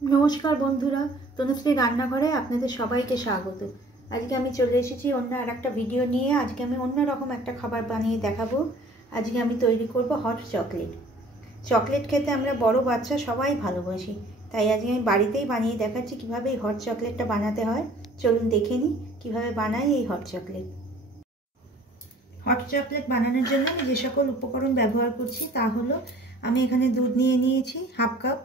নমস্কার বন্ধুরা, তনুশ্রী রান্নাঘরে আপনাদের সবাইকে স্বাগত। আজকে আমি চলে এসেছি অন্য আর একটা ভিডিও নিয়ে। আজকে আমি অন্যরকম একটা খাবার বানিয়ে দেখাবো। আজকে আমি তৈরি করব হট চকলেট। চকলেট খেতে আমরা বড় বাচ্চা সবাই ভালোবাসি, তাই আজকে আমি বাড়িতেই বানিয়ে দেখাচ্ছি কিভাবে এই হট চকলেটটা বানাতে হয়। চলুন দেখে নিই কীভাবে বানাই এই হট চকলেট। হট চকলেট বানানোর জন্য আমি যে সকল উপকরণ ব্যবহার করছি তা হলো, আমি এখানে দুধ নিয়ে নিয়েছি হাফ কাপ,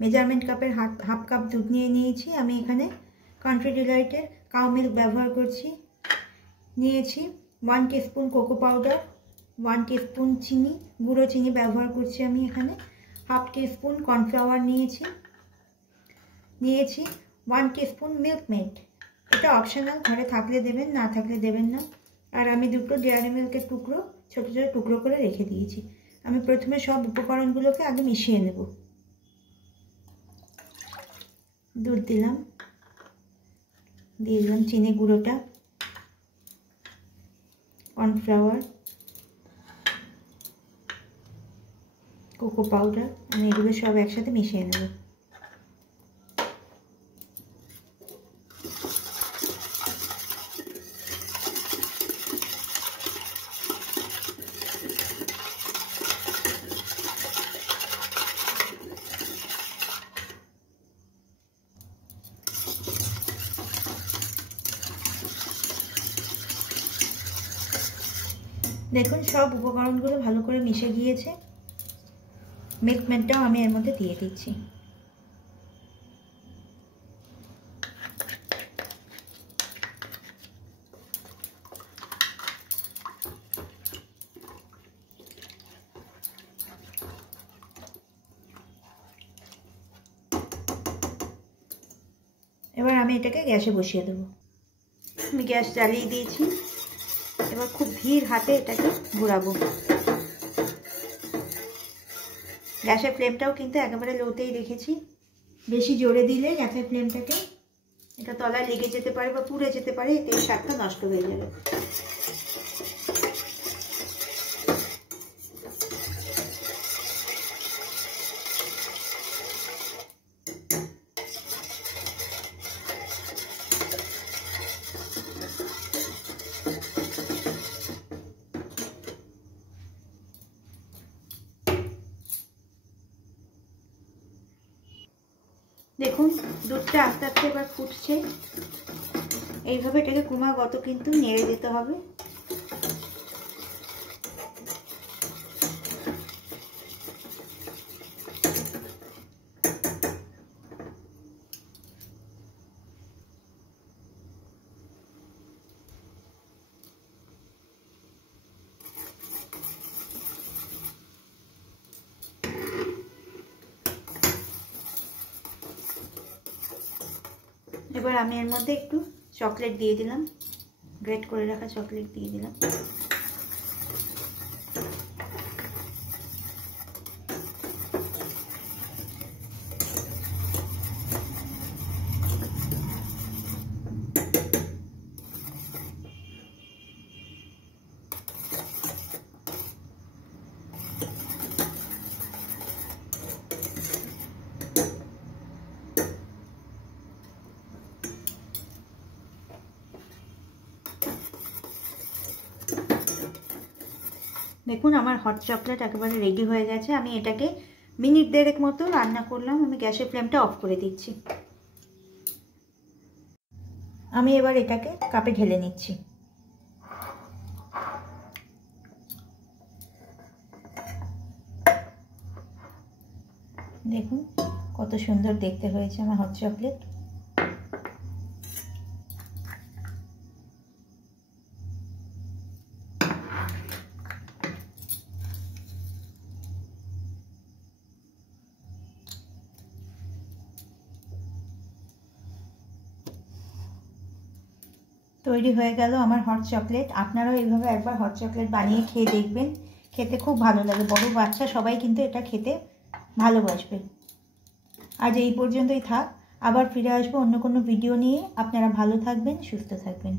মেজারমেন্ট কাপের হাফ কাপ দুধ নিয়ে নিয়েছি। আমি এখানে কান্ট্রি ডিলাইটের কাউ মিল্ক ব্যবহার করছি। নিয়েছি 1 টিস্পুন কোকো পাউডার, 1 টিস্পুন চিনি, গুঁড়ো চিনি ব্যবহার করছি আমি এখানে। হাফ টিস্পুন কর্নফ্লাওয়ার নিয়েছি। 1 টিস্পুন মিল্ক মেড, এটা অপশনাল, ঘরে থাকলে দেবেন, না থাকলে দেবেন না। আর আমি দুটো ডেয়ারি মিল্কের টুকরো ছোটো ছোটো টুকরো করে রেখে দিয়েছি। আমি প্রথমে সব উপকরণগুলোকে আগে মিশিয়ে নেব। দুধ দিলাম, দিয়ে দিলাম চিনি গুঁড়োটা, কর্নফ্লাওয়ার, কোকো পাউডার। আমি এগুলো সব একসাথে মিশিয়ে নেব। দেখুন সব উপকরণগুলো ভালো করে মিশে গিয়েছে। মিল্ক মেডটাও আমি এর মধ্যে দিয়ে দিচ্ছি। এবার আমি এটাকে গ্যাসে বসিয়ে দেবো। আমি গ্যাস জ্বালিয়ে দিয়েছি। এবার খুব ধীর হাতে এটাকে ঘোরাবো। গ্যাসের ফ্লেমটাও কিন্তু একেবারে লোতেই রেখেছি। বেশি জোরে দিলে গ্যাসের ফ্লেমটাকে এটা তলায় লেগে যেতে পারে বা পুড়ে যেতে পারে, এতে স্বাদটা নষ্ট হয়ে যাবে। দেখুন দুধটা আস্তে আস্তে এবার ফুটছে। এইভাবে এটাকে ক্রমাগত কিন্তু নেড়ে দিতে হবে। এবার আমি এর মধ্যে একটু চকলেট দিয়ে দিলাম, গ্রেট করে রাখা চকলেট দিয়ে দিলাম। দেখুন আমার হট চকলেট একেবারে রেডি হয়ে গেছে। আমি এটাকে মিনিট 1.5 মতো রান্না করলাম। আমি গ্যাসের ফ্লেমটা অফ করে দিচ্ছি। আমি এবার এটাকে কাপে ঢেলে নিচ্ছি। দেখুন কত সুন্দর দেখতে হয়েছে আমার হট চকলেট। তৈরি হয়ে গেল আমার হট চকলেট। আপনারাও এইভাবে একবার হট চকলেট বানিয়ে খেয়ে দেখবেন, খেতে খুব ভালো লাগে। বড় বাচ্চা সবাই কিন্তু এটা খেতে ভালোবাসবে। আজ এই পর্যন্তই থাক, আবার ফিরে আসবো অন্য কোনো ভিডিও নিয়ে। আপনারা ভালো থাকবেন, সুস্থ থাকবেন।